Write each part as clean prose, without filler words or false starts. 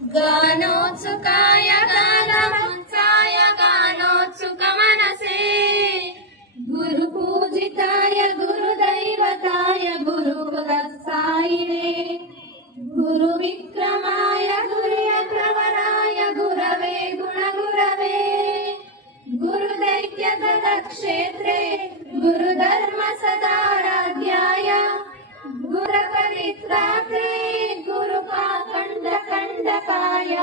गानोत्सुकाय गानवंसाय गानोत्सुक मनसे गुरुपूजिताय गुरुदैवताय गुरुकुलसायिने गुरुविक्रमाय गुरुयप्रवराय गुरवे गुणगुरवे गुरुदैत्यगतक्षेत्रे गुरुधर्म सदाराध्याय गुरुपरित्रात्रे गुरुपाखण्डकण्डकाय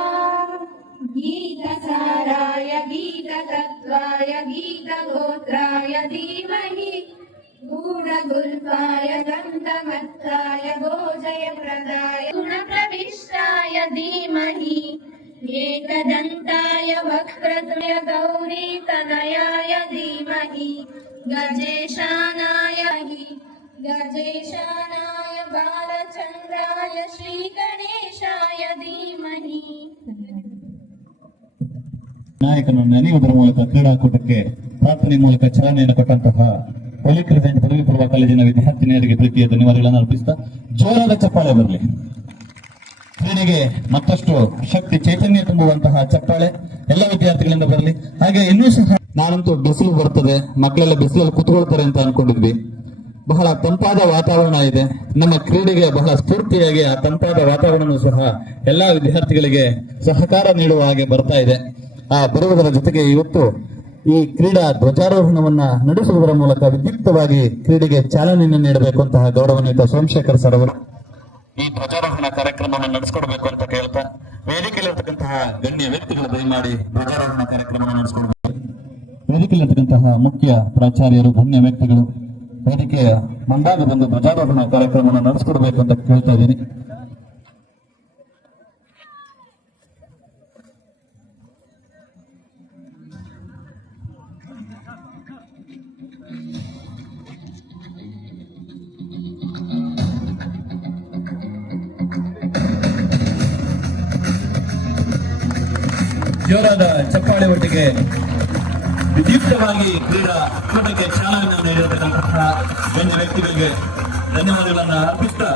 गीतसाराय गीततत्त्वाय गीतगोत्राय धीमहि गूढगुल्पाय गन्धमत्ताय गोजयप्रदाय गुणप्रविष्टाय धीमहि एकदन्ताय वक्रतुण्ड गौरीतनयाय धीमहि गजेशानाय बालचन्द्राय श्रीगणेशाय धीमहि ನಾಯಕನನ್ನು ನೆನೆಯುವುದರ ಮೂಲಕ ಕ್ರೀಡಾಕೂಟಕ್ಕೆ ಪ್ರಾರ್ಥನೆ ಮೂಲಕ ಚಾಲನೆಯನ್ನು ಕೊಟ್ಟಂತಹ ಪೊಲಿಕರ ಪದವಿ ಪೂರ್ವ ಕಾಲೇಜಿನ ವಿದ್ಯಾರ್ಥಿನಿಯರಿಗೆ ಪ್ರೀತಿಯ ಧನ್ಯವಾದಗಳನ್ನು ಅರ್ಪಿಸಿದ ಜೋರಾದ ಚಪ್ಪಾಳೆ ಬರಲಿ. ಕ್ರೀಡೆಗೆ ಮತ್ತಷ್ಟು ಶಕ್ತಿ ಚೈತನ್ಯ ತುಂಬುವಂತಹ ಚಪ್ಪಾಳೆ ಎಲ್ಲ ವಿದ್ಯಾರ್ಥಿಗಳಿಂದ ಬರಲಿ. ಹಾಗೆ ಇನ್ನೂ ಸಹ ನಾನಂತೂ ಬಿಸಿಲು ಬರ್ತದೆ, ಮಕ್ಕಳೆಲ್ಲ ಬಿಸಿಲಲ್ಲಿ ಕುತ್ಕೊಳ್ತಾರೆ ಅಂತ ಅನ್ಕೊಂಡಿದ್ವಿ. ಬಹಳ ತಂಪಾದ ವಾತಾವರಣ ಇದೆ. ನಮ್ಮ ಕ್ರೀಡೆಗೆ ಬಹಳ ಸ್ಫೂರ್ತಿಯಾಗಿ ಆ ತಂಪಾದ ವಾತಾವರಣ ಸಹ ಎಲ್ಲಾ ವಿದ್ಯಾರ್ಥಿಗಳಿಗೆ ಸಹಕಾರ ನೀಡುವ ಹಾಗೆ ಬರ್ತಾ ಇದೆ. ಆ ಬರುವುದರ ಜೊತೆಗೆ ಇವತ್ತು ಈ ಕ್ರೀಡಾ ಧ್ವಜಾರೋಹಣವನ್ನ ನಡೆಸುವುದರ ಮೂಲಕ ವಿದ್ಯುಕ್ತವಾಗಿ ಕ್ರೀಡೆಗೆ ಚಾಲನೆಯನ್ನು ನೀಡಬೇಕಂತಹ ಗೌರವಾನ್ವಿತ ಸೋಮಶೇಖರ್ ಸರ್ ಅವರು ಈ ಧ್ವಜಾರೋಹಣ ಕಾರ್ಯಕ್ರಮವನ್ನು ನಡೆಸಿಕೊಡ್ಬೇಕು ಅಂತ ಕೇಳ್ತಾ ವೇದಿಕೆಯಲ್ಲಿರ್ತಕ್ಕಂತಹ ಗಣ್ಯ ವ್ಯಕ್ತಿಗಳು ದಯಮಾಡಿ ಧ್ವಜಾರೋಹಣ ಕಾರ್ಯಕ್ರಮವನ್ನು ನಡೆಸಿಕೊಡ್ಬೇಕು. ವೇದಿಕೆಯಲ್ಲಿರ್ತಕ್ಕಂತಹ ಮುಖ್ಯ ಪ್ರಾಚಾರ್ಯರು ಗಣ್ಯ ವ್ಯಕ್ತಿಗಳು ವೇದಿಕೆಯ ಮುಂಭಾಗ ಬಂದು ಧ್ವಜಾರೋಹಣ ಕಾರ್ಯಕ್ರಮವನ್ನು ನಡೆಸಿಕೊಡ್ಬೇಕು ಅಂತ ಕೇಳ್ತಾ ಇದ್ದೀನಿ. ಜೋರಾದ ಚಪ್ಪಾಳೆ ಒಟ್ಟಿಗೆ ವಿದ್ಯುಕ್ತವಾಗಿ ಕ್ರೀಡಾ ಕೂಟಕ್ಕೆ ಚಾಲನೆಯನ್ನು ನೀಡಿರತಕ್ಕಂತಹ ಗಣ್ಯ ವ್ಯಕ್ತಿಗಳಿಗೆ ಧನ್ಯವಾದಗಳನ್ನು ಅರ್ಪಿಸ್ತಾ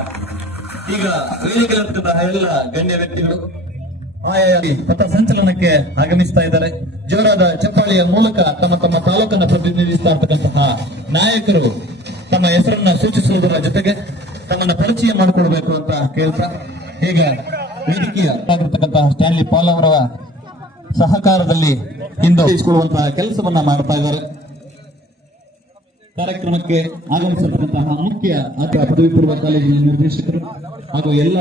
ಈಗ ವೇದಿಕೆಯಲ್ಲಿರ್ತಕ್ಕಂತಹ ಎಲ್ಲ ಗಣ್ಯ ವ್ಯಕ್ತಿಗಳು ಆಯಾಗಿ ಪಥಸಂಚಲನಕ್ಕೆ ಆಗಮಿಸ್ತಾ ಇದ್ದಾರೆ. ಜೋರಾದ ಚಪ್ಪಾಳೆಯ ಮೂಲಕ ತಮ್ಮ ತಮ್ಮ ತಾಲೂಕನ್ನು ಪ್ರತಿನಿಧಿಸ್ತಾ ಇರ್ತಕ್ಕಂತಹ ನಾಯಕರು ತಮ್ಮ ಹೆಸರನ್ನ ಸೂಚಿಸುವುದರ ಜೊತೆಗೆ ತಮ್ಮನ್ನ ಪರಿಚಯ ಮಾಡಿಕೊಡ್ಬೇಕು ಅಂತ ಕೇಳ್ತಾ ಈಗ ವೇದಿಕೆಯ ಆಗಿರ್ತಕ್ಕಂತಹ ಸ್ಟ್ಯಾನ್ಲಿ ಪಾಲ್ ಅವರ ಸಹಕಾರದಲ್ಲಿ ಇಂದು ಇಸ್ಕೊಳ್ಳುವಂತಹ ಕೆಲಸವನ್ನ ಮಾಡ್ತಾ ಇದ್ದಾರೆ. ಕಾರ್ಯಕ್ರಮಕ್ಕೆ ಆಗಮಿಸಿರ್ತಕ್ಕಂತಹ ಮುಖ್ಯ ಪದವಿ ಪೂರ್ವ ಕಾಲೇಜಿನ ನಿರ್ದೇಶಕರು ಹಾಗೂ ಎಲ್ಲ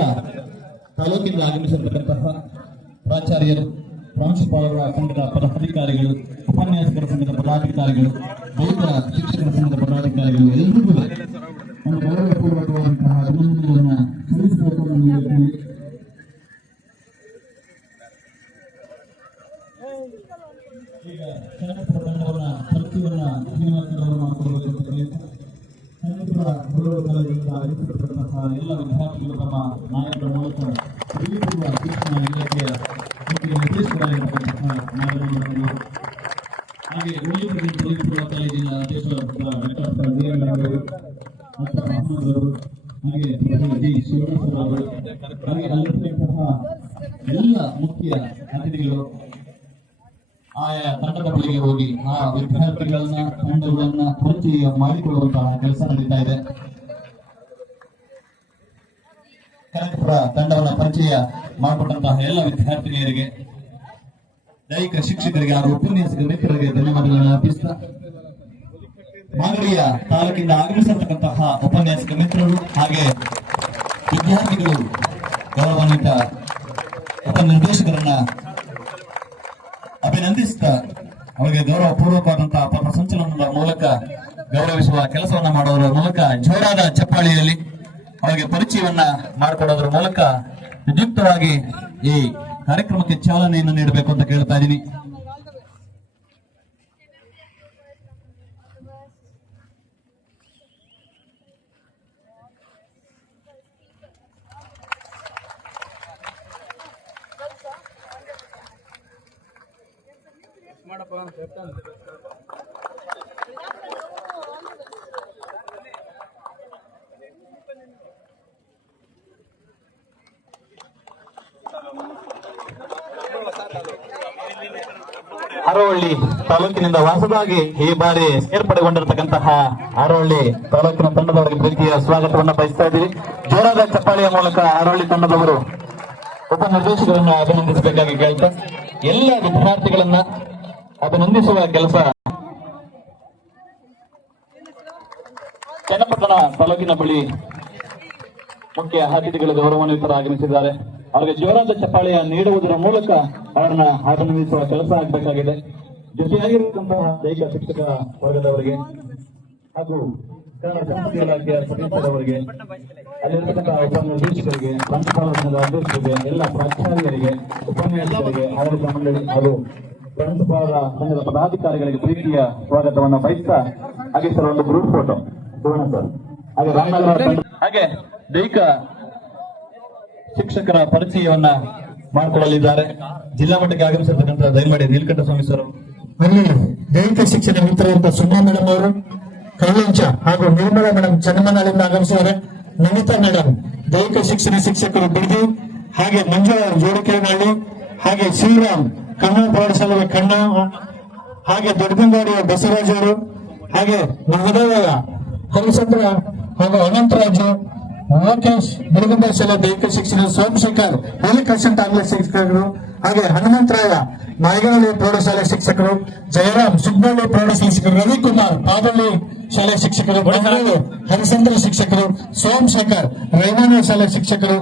ತಾಲೂಕಿಂದ ಆಗಮಿಸಿರ್ತಕ್ಕಂತಹ ಪ್ರಾಚಾರ್ಯರು, ಪ್ರಾಂಶುಪಾಲರ ಸಂಘದ ಪದಾಧಿಕಾರಿಗಳು, ಉಪನ್ಯಾಸಕರ ಸಂಘದ ಪದಾಧಿಕಾರಿಗಳು, ಬೌದ್ಧ ಶಿಕ್ಷಕರ ಸಂಘದ ಪದಾಧಿಕಾರಿಗಳು ಎಲ್ಲರಿಗೂ ಒಂದು ಗೌರವಪೂರ್ವಕವಾದಂತಹ ಅಭಿನಂದನೆಯನ್ನು ಸಲ್ಲಿಸಬೇಕು ಅನ್ನೋದು ಈಗ ಕನ್ನಡಪುರ ತಂಡವನ್ನ ಪರಿಚಯವನ್ನ ಶ್ರೀನಿವಾಸರವರು ಮಾಡಿಕೊಡಬೇಕು ಅಂತ ಹೇಳ್ತಾ ಕನ್ನಡಪುರ ಪೂರ್ವ ಕಾಲೇಜಿನಿಂದ ಆಗಮಿಸಿರ್ತಕ್ಕಂತಹ ಎಲ್ಲ ವಿದ್ಯಾರ್ಥಿಗಳು ತಮ್ಮ ನಾಯಕರ ಮೂಲಕ ಪೂರ್ವ ಶಿಕ್ಷಣ ಇಲಾಖೆಯ ನಿರ್ದೇಶಕರಾಗಿರ್ತಕ್ಕಂತಹ ನಾಗರಾಜರು ಹಾಗೆ ಪದವಿ ಪೂರ್ವ ಕಾಲೇಜಿನ ಅಧ್ಯಕ್ಷರಾದ ಡಾಕ್ಟರ್ ವೀರಣ್ಣವರು ಡಾಕ್ಟರ್ ಅಹಮದ್ ಅವರು ಹಾಗೆ ಪ್ರೊಫೆಸರ್ ಜಿ ಶಿವರಾಜ್ ಅವರು ಹಾಗೆ ಅಲ್ಲಿರ್ತಕ್ಕಂತಹ ಎಲ್ಲ ಮುಖ್ಯ ಅತಿಥಿಗಳು ಆಯಾ ತಂಡದ ಬಳಿಗೆ ಹೋಗಿ ಆ ವಿದ್ಯಾರ್ಥಿಗಳನ್ನ ತಂಡಗಳನ್ನ ಪರಿಚಯ ಮಾಡಿಕೊಳ್ಳುವಂತಹ ಕೆಲಸ ನಡೀತಾ ಇದೆ. ಕನಕಪುರ ತಂಡವನ್ನ ಪರಿಚಯ ಮಾಡಿಕೊಂಡಂತಹ ಎಲ್ಲ ವಿದ್ಯಾರ್ಥಿನಿಯರಿಗೆ, ದೈಹಿಕ ಶಿಕ್ಷಕರಿಗೆ ಹಾಗೂ ಉಪನ್ಯಾಸಕ ಮಿತ್ರರಿಗೆ ಧನ್ಯವಾದಗಳನ್ನು ಅರ್ಪಿಸ್ತಾ ಮಾಗಡಿಯ ತಾಲೂಕಿಂದ ಆಗಮಿಸಿರ್ತಕ್ಕಂತಹ ಉಪನ್ಯಾಸಕ ಮಿತ್ರರು ಹಾಗೆ ವಿದ್ಯಾರ್ಥಿಗಳು ಗೌರವಾನ್ವಿತ ಉಪನಿರ್ದೇಶಕರನ್ನ ಅಭಿನಂದಿಸ್ತಾ ಅವರಿಗೆ ಗೌರವ ಪೂರ್ವಕವಾದಂತಹ ಪಥ ಸಂಚಲನದ ಮೂಲಕ ಗೌರವಿಸುವ ಕೆಲಸವನ್ನ ಮಾಡೋದ್ರ ಮೂಲಕ ಜೋರಾದ ಚಪ್ಪಾಳಿಯಲ್ಲಿ ಅವರಿಗೆ ಪರಿಚಯವನ್ನ ಮಾಡಿಕೊಡೋದ್ರ ಮೂಲಕ ವಿದ್ಯುಕ್ತವಾಗಿ ಈ ಕಾರ್ಯಕ್ರಮಕ್ಕೆ ಚಾಲನೆಯನ್ನು ನೀಡಬೇಕು ಅಂತ ಕೇಳ್ತಾ ಇದ್ದೀನಿ. ಹರವಳ್ಳಿ ತಾಲೂಕಿನಿಂದ ಹೊಸದಾಗಿ ಈ ಬಾರಿ ಸೇರ್ಪಡೆಗೊಂಡಿರತಕ್ಕಂತಹ ಹರವಳ್ಳಿ ತಾಲೂಕಿನ ತಂಡದವರಿಗೆ ಪ್ರೀತಿಯ ಸ್ವಾಗತವನ್ನು ಬಯಸ್ತಾ ಇದ್ದೀವಿ. ಜೋರಾದ ಚಪ್ಪಾಳೆಯ ಮೂಲಕ ಹರವಳ್ಳಿ ತಂಡದವರು ಉಪನಿರ್ದೇಶಕರನ್ನು ಅಭಿನಂದಿಸಬೇಕಾಗಿ ಕೇಳ್ತಾ ಎಲ್ಲ ವಿದ್ಯಾರ್ಥಿಗಳನ್ನ ಅಭಿನಂದಿಸುವ ಕೆಲಸ ಚನ್ನಪಟ್ಟಣ ತಾಲೂಕಿನ ಬಳಿ ಮುಖ್ಯ ಅತಿಥಿಗಳು ಗೌರವಾನ್ವಿತರು ಆಗಮಿಸಿದ್ದಾರೆ. ಅವರಿಗೆ ಜೋರಾದ ಚಪ್ಪಾಳೆಯ ನೀಡುವುದರ ಮೂಲಕ ಅವರನ್ನ ಅಭಿನಂದಿಸುವ ಕೆಲಸ ಆಗಬೇಕಾಗಿದೆ. ಜೊತೆಯಾಗಿರುವಂತಹ ದೈಹಿಕ ಶಿಕ್ಷಕ ವರ್ಗದವರಿಗೆ ಹಾಗೂ ಕನ್ನಡ ಸಂಸ್ಕೃತಿ ಇಲಾಖೆಯ ಸದಸ್ಯರವರಿಗೆ, ಅಲ್ಲಿರತಕ್ಕಂತಹ ಉಪನಿರ್ದೇಶಕರಿಗೆ, ಪ್ರಾಂಶುಪಾಲ ಸಂಘದ ಅಧ್ಯಕ್ಷರಿಗೆ, ಎಲ್ಲ ಪ್ರಾಚಾರ್ಯರಿಗೆ, ಉಪನ್ಯಾಸಕರಿಗೆ, ಆಡಳಿತ ಮಂಡಳಿ ಹಾಗೂ ಪ್ರಾಂಶುಪಾಲ ಸಂಘದ ಪದಾಧಿಕಾರಿಗಳಿಗೆ ಪ್ರೀತಿಯ ಸ್ವಾಗತವನ್ನು ಬಯಸ್ತಾ, ಹಾಗೆ ಸರ್ ಒಂದು ಗ್ರೂಪ್ ಫೋಟೋ ಸರ್, ಹಾಗೆ ರಾಮನಗರ ಹಾಗೆ ದೈಹಿಕ ಶಿಕ್ಷಕರ ಪರಿಚಯವನ್ನ ಮಾಡಿಕೊಳ್ಳಲಿದ್ದಾರೆ. ಜಿಲ್ಲಾ ಮಟ್ಟಕ್ಕೆ ಆಗಮಿಸಿರ್ತಕ್ಕಂಥ ದಯಮಾಡಿ ನೀಲಕಂಠ ಸ್ವಾಮಿ ಸರ್, ಅಲ್ಲಿ ದೈಹಿಕ ಶಿಕ್ಷಣ ಮಿತ್ರರಂತ ಸುಮ್ಮಾ ಮೇಡಮ್ ಅವರು, ಕಳ್ಳಂಚ ಹಾಗೂ ನಿರ್ಮಲಾ ಮೇಡಮ್ ಚನ್ನಮನಾಳಿಂದ ಆಗಮಿಸಿದ್ದಾರೆ. ನಮಿತಾ ಮೇಡಮ್ ದೈಹಿಕ ಶಿಕ್ಷಣ ಶಿಕ್ಷಕರು ಬಿಡದಿ, ಹಾಗೆ ಮಂಜುಳಾ ಜೋಡಿಕೆನಹಳ್ಳಿ, ಹಾಗೆ ಶ್ರೀರಾಮ್ ಕನ್ನಡ ಪ್ರೌಢಶಾಲೆಯ ಕಣ್ಣ, ಹಾಗೆ ದೊಡ್ಡಗಂಗಾಡಿಯ ಬಸವರಾಜ್ ಅವರು, ಹಾಗೆ ಮಹದೇವಯ್ಯ ಹರಿಚಂದ್ರ ಹಾಗೂ ಅನಂತರಾಜು, ಲೋಕೇಶ್ ಬೆಳಗುಂದ ಶಾಲೆ ದೈಹಿಕ ಶಿಕ್ಷಣ, ಸೋಮಶೇಖರ್ ಹೆಲಿಕರ್ಷನ್ ಆಂಗ್ಲ ಶಿಕ್ಷಕರು, ಹಾಗೆ ಹನುಮಂತರಾಯ ನಾಯಗನಹಳ್ಳಿ ಪ್ರೌಢಶಾಲೆ ಶಿಕ್ಷಕರು, ಜಯರಾಮ್ ಸುಗ್ನಹಳ್ಳಿ ಪ್ರೌಢಶಾಲೆ ಶಿಕ್ಷಕರು, ರವಿಕುಮಾರ್ ಪಾದಳ್ಳಿ ಶಾಲೆ ಶಿಕ್ಷಕರು, ಬೆಳಗಾವಿ ಹರಿಚಂದ್ರ ಶಿಕ್ಷಕರು, ಸೋಮಶೇಖರ್ ರೈಮಾನ ಶಾಲೆ ಶಿಕ್ಷಕರು,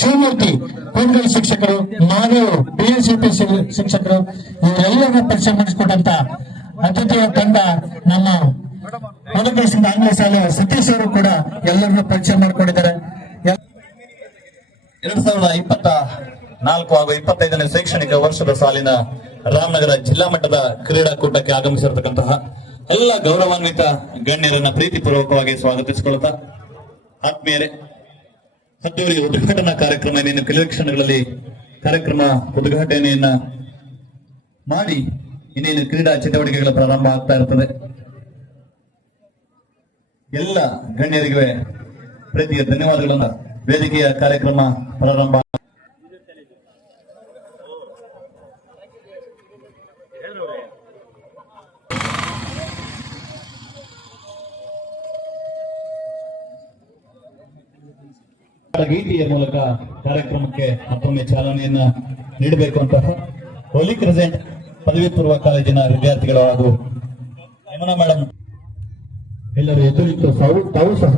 ಶಿವಮೂರ್ತಿ ಕೊಂಗಲ್ ಶಿಕ್ಷಕರು, ಮಾದೇವ್ ಪಿಎಸ್ಸಿಪಿ ಶಿಕ್ಷಕರು, ಇವರೆಲ್ಲರನ್ನ ಪರಿಚಯ ಮಾಡಿಸಿಕೊಟ್ಟಂತ ಅತಿಥಿಯ ತಂಡ ನಮ್ಮ ಮಧುಕೇಶ್ ಆಂಗ್ಲ ಶಾಲೆ ಸತೀಶ್ ಅವರು ಕೂಡ ಎಲ್ಲರನ್ನೂ ಪರಿಚಯ ಮಾಡಿಕೊಂಡಿದ್ದಾರೆ. 2024 ಹಾಗೂ 25ನೇ ಶೈಕ್ಷಣಿಕ ವರ್ಷದ ಸಾಲಿನ ರಾಮನಗರ ಜಿಲ್ಲಾ ಮಟ್ಟದ ಕ್ರೀಡಾಕೂಟಕ್ಕೆ ಆಗಮಿಸಿರತಕ್ಕಂತಹ ಎಲ್ಲ ಗೌರವಾನ್ವಿತ ಗಣ್ಯರನ್ನ ಪ್ರೀತಿಪೂರ್ವಕವಾಗಿ ಸ್ವಾಗತಿಸಿಕೊಳ್ಳುತ್ತಾ, ಆತ್ಮೀಯರೇ, ಸದ್ಯವರಿಗೆ ಉದ್ಘಾಟನಾ ಕಾರ್ಯಕ್ರಮ ಇನ್ನೇನು ಕೆಲವೇ ಕ್ಷಣಗಳಲ್ಲಿ ಕಾರ್ಯಕ್ರಮ ಉದ್ಘಾಟನೆಯನ್ನ ಮಾಡಿ ಇನ್ನೇನು ಕ್ರೀಡಾ ಚಟುವಟಿಕೆಗಳ ಪ್ರಾರಂಭ ಆಗ್ತಾ ಇರ್ತದೆ. ಎಲ್ಲ ಗಣ್ಯರಿಗೆ ಪ್ರೀತಿಯ ಧನ್ಯವಾದಗಳನ್ನ. ವೇದಿಕೆಯ ಕಾರ್ಯಕ್ರಮ ಪ್ರಾರಂಭ. ಗೀತೆಯ ಮೂಲಕ ಕಾರ್ಯಕ್ರಮಕ್ಕೆ ಮತ್ತೊಮ್ಮೆ ಚಾಲನೆಯನ್ನ ನೀಡಬೇಕು ಅಂತ ಹೋಲಿ ಕ್ರೆಸೆಂಟ್ ಪದವಿ ಪೂರ್ವ ಕಾಲೇಜಿನ ವಿದ್ಯಾರ್ಥಿಗಳು ಹಾಗೂ ಯಮುನಾ ಮೇಡಮ್ ಎಲ್ಲರೂ ಎದುರಿತ್ತು ತಾವು ಸಹ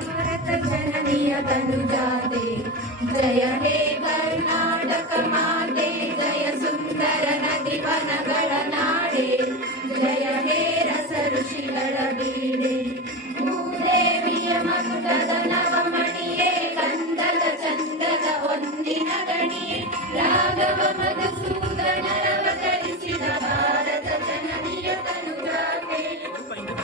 ಭಾರತ ಜನನಿಯ ತನುಜಾತೆ, ಜಯ ಹೇ ಕರ್ನಾಟಕ ಮಾತೆ, ಜಯ ಸುಂದರ ನದಿ ವನಗಳ ನಾಡೆ, ಜಯ ಹೇ ರಸ ಋಷಿಗಳ ಬೀಡೆ, ಭೂದೇವಿಯ ಮಗುಟದ ನವಮಣಿಯೇ, ಕಂದದ ಚಂದದ ಒಂದಿನ ಗಣಿಯೇ, ರಾಘವ ಮಧುಸೂದನರವತರಿಸಿದ ಭಾರತ ಜನನಿಯ ತನುಜಾತೆ,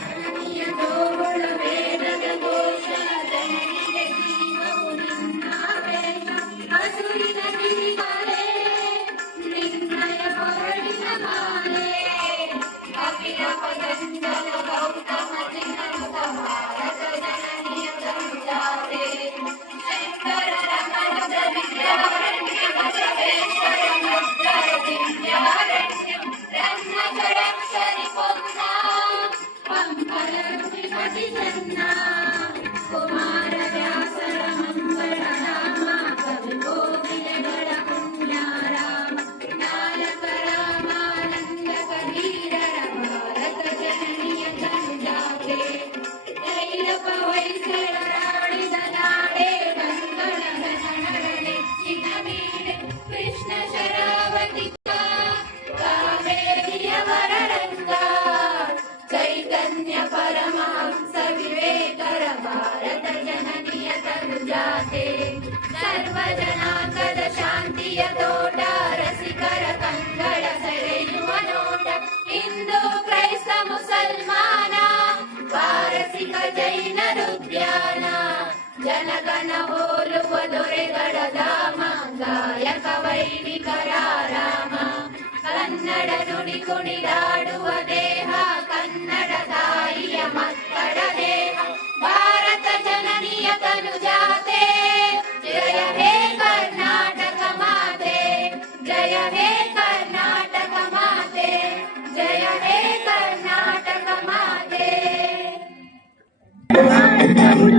ಜನನಿಯ ಜೋಗುಳ ವೇದದ ಘೋಷ, ಜನನಿಗೆ ಜೀವವು ನಿನ್ನಾವೇಶ, ಹಸುರಿನ ಗಿರಿಮಲೆ ನಿನ್ನಯ ಹೊರಡಿನ ಮಾಲೆ, ಕಪಿಲ ಪತಂಜಲ ಗೌತಮ ಜಿನನುತ ಭಾರತ ಜನನಿಯ ತನುಜಾತೆ, ಶಂಕರ ರಮಣದ ವಿದ್ಯಾರಣ್ಯ ಬಸವೇಶ್ವರ ಮದ್ದರ ದಿವ್ಯಾರಣ್ಯ, ರತ್ನಕರಕ್ಷರಿ ಪೊನ್ನ ಪಂಪಲ ಶ್ರೀಮತಿ ಚನ್ನ, ಕುಮಾರ ವ್ಯಾಸರ ಮಂಗಳ ನಾಮ, ಕವಿ ಕೋಗಿಲೆಗಳ ಪುಣ್ಯಾರಾಮ, ನಾಯಕ ರಾಮಾನಂದ ಕಬೀರರ ಭಾರತ ಜನನಿಯ ತನುಜಾತೆ, ಭೈರವ ಹೊಯ್ಸಳರಾಡಿದ ನಾಡೆ, ಗಂಗಳ ಘನರ ನೆಚ್ಚಿನ ಬೀಡೆ, ಕೃಷ್ಣ ಶರಾವತಿ ಕಾವೇರಿಯ ವರರಂಗ, ಚೈತನ್ಯ ಪರಮಹಂಸ ವಿವೇಕರ ಭಾರತ ಜನನಿಯ ತನುಜಾತೆ, ಸರ್ವ ಜನಾಂಗದ ಶಾಂತಿಯ ತೋಟ, ರಸಿಕರ ಕಂಗಳ ಸೆಳೆಯುವ ನೋಟ, ಹಿಂದೂ ಕ್ರೈಸ್ತ ಮುಸಲ್ಮಾನ, ಪಾರಸಿಕ ಜೈನರುದ್ಯಾನ, ಜನಗಣ ಹೋಲುವ ದೊರೆಗಳ ಧಾಮ, ಗಾಯಕ ವೈಣಿಕರ ರಾಮ, ಕನ್ನಡ ನುಡಿ ಕುಣಿದಾಡುವ ದೇಹ, ಕನ್ನಡ ತಾಯಿಯ ಮಕ್ಕಳ ದೇಹ, ಭಾರತ ಜನನಿಯ ತನುಜಾತೆ, ಜಯ ಹೇ ಕರ್ನಾಟಕ ಮಾತೆ.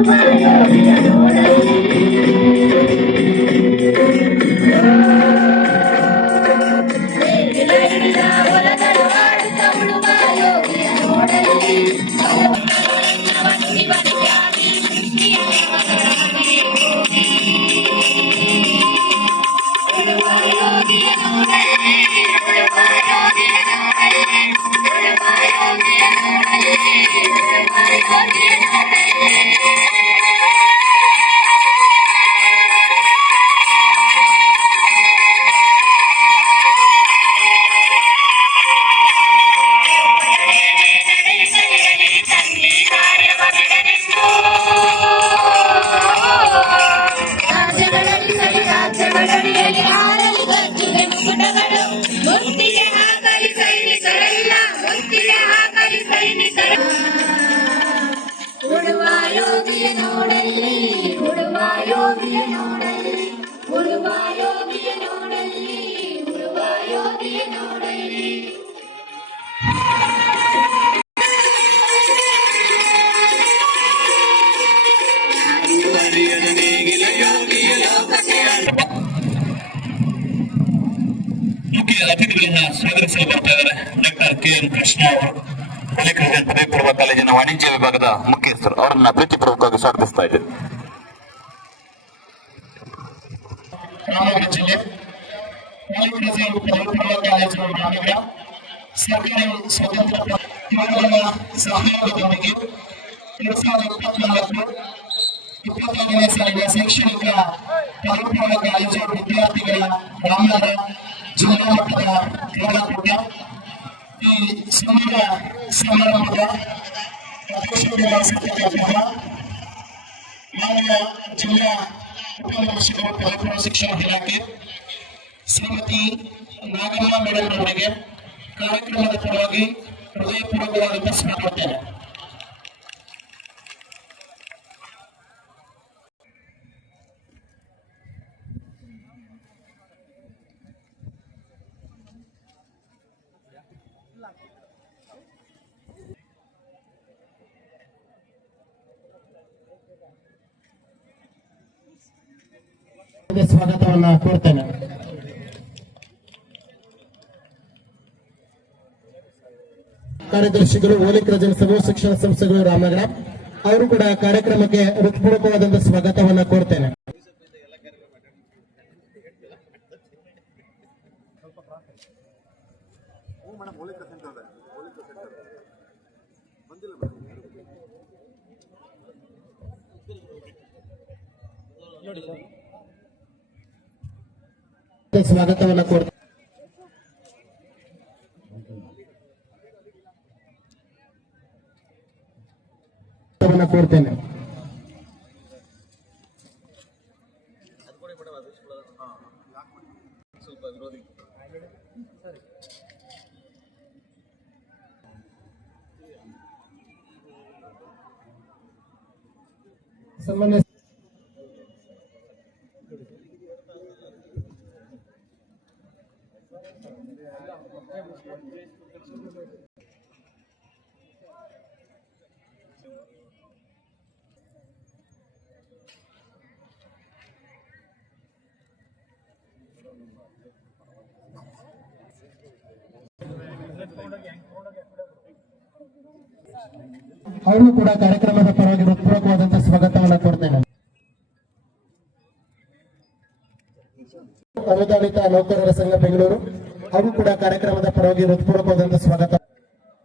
ಯೋಗಿಯ ನೋಡಲ್ಲಿ ನೇಗಿಲ ಹೊಲದಳವಾಡುತ್ತ ಉಳುವ ಯೋಗಿಯ ನೋಡಲ್ಲಿ ಉಳುವ ಯೋಗಿಯ ನೋಡಲ್ಲಿ ಉಳುವ ಯೋಗಿಯ ನೋಡಲ್ಲಿ ಉಳುವ ಯೋಗಿಯ ನೋಡಲ್ಲಿ ಉಳುವ ಯೋಗಿಯ ರಾಜ್ಯಗಳಲ್ಲಿ ಸರಿ ರಾಜ್ಯಗಳಲ್ಲಿ ಹಾರಲಿ ಗರ್ಜಿಗೆ ಮುಕುಟಗಳು ಮುತ್ತಿಗೆ ಹಾಕಲಿ ಸೈನಿಕರೆಲ್ಲ ಮುತ್ತಿಗೆ ಹಾಕಲಿ ಸೈನಿಕರ ಉಳುವ ಯೋಗಿಯ ನೋಡಲ್ಲಿ ಉಳುವ ಯೋಗಿಯ ನೋಡಲ್ಲಿ ಉಳುವ ಯೋಗಿಯ ನೋಡಲ್ಲಿ ಉಳುವ ಯೋಗಿಯ ನೋಡಲ್ಲಿ ಮುಖ್ಯ ಅತಿಥಿಗಳನ್ನ ಸ್ವಾಗತಿಸಲು ಬರ್ತಾ ಇದ್ದಾರೆ ಡಾಕ್ಟರ್ ಕೆ.ಎನ್. ಕೃಷ್ಣ ಅವರು ಪದವಿ ಪೂರ್ವ ಕಾಲೇಜಿನ ವಾಣಿಜ್ಯ ವಿಭಾಗದ ಮುಖ್ಯಸ್ಥರು ಅವರನ್ನ ಪ್ರೀತಿಪೂರ್ವಕವಾಗಿ ಸ್ವಾಗತಿಸ್ತಾ ಇದ್ದೇವೆ. ರಾಮನಗರ ಜಿಲ್ಲೆ ಪದವಿ ಪೂರ್ವ ಕಾಲೇಜಿನ ವಿಭಾಗದ ಸರ್ಕಾರಿ ಸ್ವತಂತ್ರ ಇವುಗಳ ಸಹಯೋಗದೊಂದಿಗೆ 2024-25ನೇ ಸಾಲಿನ ಶೈಕ್ಷಣಿಕ ಪದವಿ ಪೂರ್ವ ಕಾಲೇಜು ವಿದ್ಯಾರ್ಥಿಗಳ ರಾಮನಗರ ಜಿಲ್ಲಾ ಮಟ್ಟದ ಕ್ರೀಡಾಕೂಟ ಈ ಸುಂದರ ಸಮಾರಂಭದ ಅಧ್ಯಕ್ಷತೆ ವಹಿಸಿರ್ತಕ್ಕಂತಹ ಮಾನ್ಯ ಜಿಲ್ಲಾ ಉಪನಿರ್ದೇಶಕರು ಪದವಿ ಪೂರ್ವ ಶಿಕ್ಷಣ ಇಲಾಖೆ ಶ್ರೀಮತಿ ನಾಗಮ್ಮ ಮೇಡಮ್ ಅವರಿಗೆ ಕಾರ್ಯಕ್ರಮದ ಪರವಾಗಿ ಹೃದಯಪೂರ್ವಕವಾದ ಸ್ವಾಗತ. ಸ್ವಾಗತವನ್ನ ಕೋರ್ತೇನೆ. ಕಾರ್ಯದರ್ಶಿಗಳು ಹೋಲಿಕರಜನ ಸರ್ವ ಶಿಕ್ಷಣ ಸಂಸ್ಥೆಗಳು ರಾಮನಗರ ಅವರು ಕೂಡ ಕಾರ್ಯಕ್ರಮಕ್ಕೆ ಹೃತ್ಪೂರ್ವಕವಾದಂತಹ ಸ್ವಾಗತವನ್ನ ಕೋರ್ತೇನೆ. ಸ್ವಾಗತವನ್ನ ಕೋರ್ತೇನೆ. ಕೋರ್ತೇನೆ. ಸಾಮಾನ್ಯ ಅವರು ಕೂಡ ಕಾರ್ಯಕ್ರಮದ ಪರವಾಗಿ ಹೃತ್ಪೂರ್ವಕವಾದಂತಹ ಸ್ವಾಗತವನ್ನು ಕೋರ್ತೇನೆ. ಅನುದಾನಿತ ನೌಕರರ ಸಂಘ ಬೆಂಗಳೂರು ಅವರು ಕೂಡ ಕಾರ್ಯಕ್ರಮದ ಪರವಾಗಿ ಹೃತ್ಪೂರ್ವಕವಾದಂತಹ ಸ್ವಾಗತ.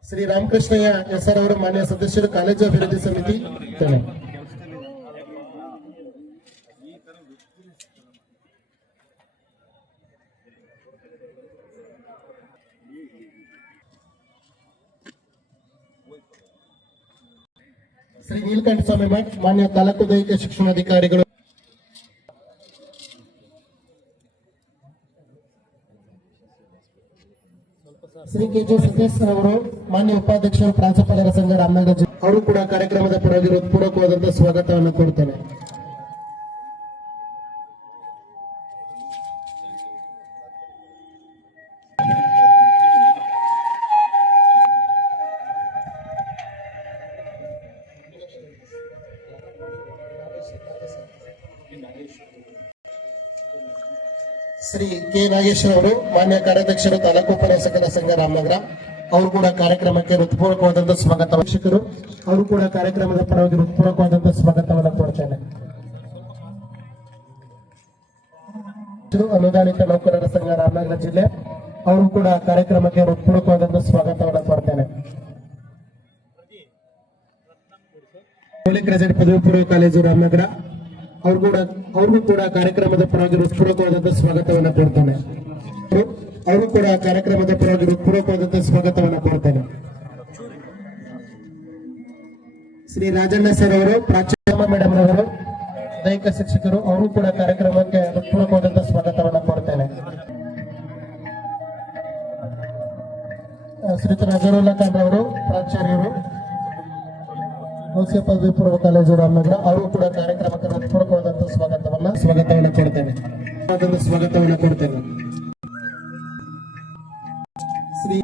ಶ್ರೀ ರಾಮಕೃಷ್ಣಯ್ಯ ಎಸ್ಆರ್ ಅವರು ಮಾನ್ಯ ಸದಸ್ಯರು ಕಾಲೇಜು ಅಭಿವೃದ್ಧಿ ಸಮಿತಿ. ಶ್ರೀ ನೀಲಕಂಠ ಸ್ವಾಮಿ ಮಠ್ ಮಾನ್ಯ ತಾಲೂಕು ದೈಹಿಕ ಶಿಕ್ಷಣಾಧಿಕಾರಿಗಳು. ಶ್ರೀ ಕೆ.ಜಿ. ಸತೀಶ್ ಅವರು ಮಾನ್ಯ ಉಪಾಧ್ಯಕ್ಷರು ಪ್ರಾಂಶುಪಾಲರ ಸಂಘ ರಾಮನಗರ ಜಿಲ್ಲೆ ಅವರು ಕೂಡ ಕಾರ್ಯಕ್ರಮದ ಪರವಾಗಿ ಹೃತ್ಪೂರ್ವಕವಾದಂತಹ ಸ್ವಾಗತವನ್ನು ಕೋರ್ತೇನೆ. ಶ್ರೀ ಕೆ ನಾಗೇಶ್ವರ ಅವರು ಮಾನ್ಯ ಕಾರ್ಯಾಧ್ಯಕ್ಷರು ತಾಲೂಕು ಉಪನ್ಯಾಸಕರ ಸಂಘ ರಾಮನಗರ ಅವರು ಕೂಡ ಕಾರ್ಯಕ್ರಮಕ್ಕೆ ಹೃತ್ಪೂರ್ವಕವಾದಂತಹ ಸ್ವಾಗತ. ಶಿಕ್ಷಕರು ಅವರು ಕೂಡ ಕಾರ್ಯಕ್ರಮದ ಪರವಾಗಿ ಹೃತ್ಪೂರ್ವಕವಾದಂತಹ ಸ್ವಾಗತವನ್ನು ಕೊಡ್ತೇನೆ. ಅನುದಾನಿತ ನೌಕರರ ಸಂಘ ರಾಮನಗರ ಜಿಲ್ಲೆ ಅವರು ಕೂಡ ಕಾರ್ಯಕ್ರಮಕ್ಕೆ ಹೃತ್ಪೂರ್ವಕವಾದಂತಹ ಸ್ವಾಗತವನ್ನು ಕೊಡ್ತೇನೆ. ಪೊಲಿಕ್ ರೆಸಿಡೆಂಟ್ ಪದವಿ ಪೂರ್ವ ಕಾಲೇಜು ರಾಮನಗರ ಅವ್ರಿಗೂ ಕೂಡ ಕಾರ್ಯಕ್ರಮದ ಪರವಾಗಿ ಹೃತ್ಪೂರ್ವಕವಾದಂತಹ ಸ್ವಾಗತವನ್ನು ಕೊಡ್ತೇನೆ. ಅವರು ಕೂಡ ಕಾರ್ಯಕ್ರಮದ ಪರವಾಗಿ ಹೃತ್ಪೂರ್ವಕವಾದಂತಹ ಸ್ವಾಗತವನ್ನು ಕೊಡ್ತೇನೆ. ಶ್ರೀ ರಾಜಣ್ಣ ಸರ್ ಅವರು, ಪ್ರಾಚಾರ್ಯ ಮೇಡಮ್ ಅವರು, ದೈಹಿಕ ಶಿಕ್ಷಕರು ಅವರು ಕೂಡ ಕಾರ್ಯಕ್ರಮಕ್ಕೆ ಹೃತ್ಪೂರ್ವಕವಾದಂತಹ ಸ್ವಾಗತವನ್ನು ಕೊಡ್ತೇನೆ. ಶ್ರೀಯುತ ನಜರುಲ್ಲಾ ಖಾನ್ ಅವರು, ಪ್ರಾಚಾರ್ಯರು, ಔಷಧ ಪದವಿ ಪೂರ್ವ ಕಾಲೇಜು ರಾಮನಗರ ಅವರು ಕೂಡ ಕಾರ್ಯಕ್ರಮಕ್ಕೆ ಹೃತ್ಪೂರ್ವಕವಾದಂತಹ ಸ್ವಾಗತವನ್ನು ಕೊಡ್ತೇನೆ. ಸ್ವಾಗತವನ್ನು ಕೊಡ್ತೇನೆ. ಶ್ರೀ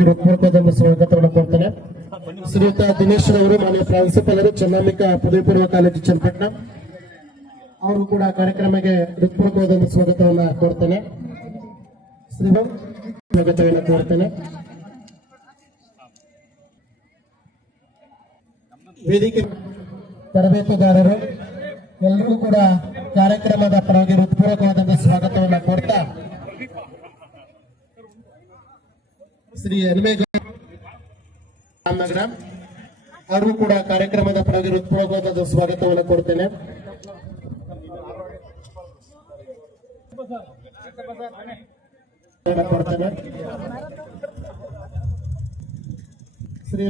ಹೃತ್ಪೂರ್ವಕವಾದ ಸ್ವಾಗತವನ್ನು ಕೊಡ್ತೇನೆ. ಶ್ರೀಯುತ ದಿನೇಶ್ ಅವರು, ಮಾನ್ಯ ಪ್ರಾಂಶುಪಾಲರು, ಚೆನ್ನಂಬಿಕಾ ಪದವಿ ಪೂರ್ವ ಕಾಲೇಜು ಚನ್ನಪಟ್ಟಣ ಅವರು ಕೂಡ ಕಾರ್ಯಕ್ರಮಕ್ಕೆ ಹೃತ್ಪೂರ್ವಕವಾದ ಸ್ವಾಗತವನ್ನು ಕೊಡ್ತೇನೆ. ಶ್ರೀರಾಮ್ ಸ್ವಾಗತವನ್ನು ಕೋರ್ತೇನೆ. ವೇದಿಕೆ ತರಬೇತುದಾರರು ಎಲ್ಲರೂ ಕೂಡ ಕಾರ್ಯಕ್ರಮದ ಪರವಾಗಿ ಹೃತ್ಪೂರ್ವಕವಾದಂತಹ ಸ್ವಾಗತವನ್ನು ಕೊಡ್ತಾ ಶ್ರೀ ಹನುಮೇಗೌಡ ರಾಮನಗರ ಅವರು ಕೂಡ ಕಾರ್ಯಕ್ರಮದ ಪರವಾಗಿ ಹೃತ್ಪೂರ್ವಕವಾದ ಸ್ವಾಗತವನ್ನು ಕೊಡ್ತೇನೆ. ಶ್ರೀ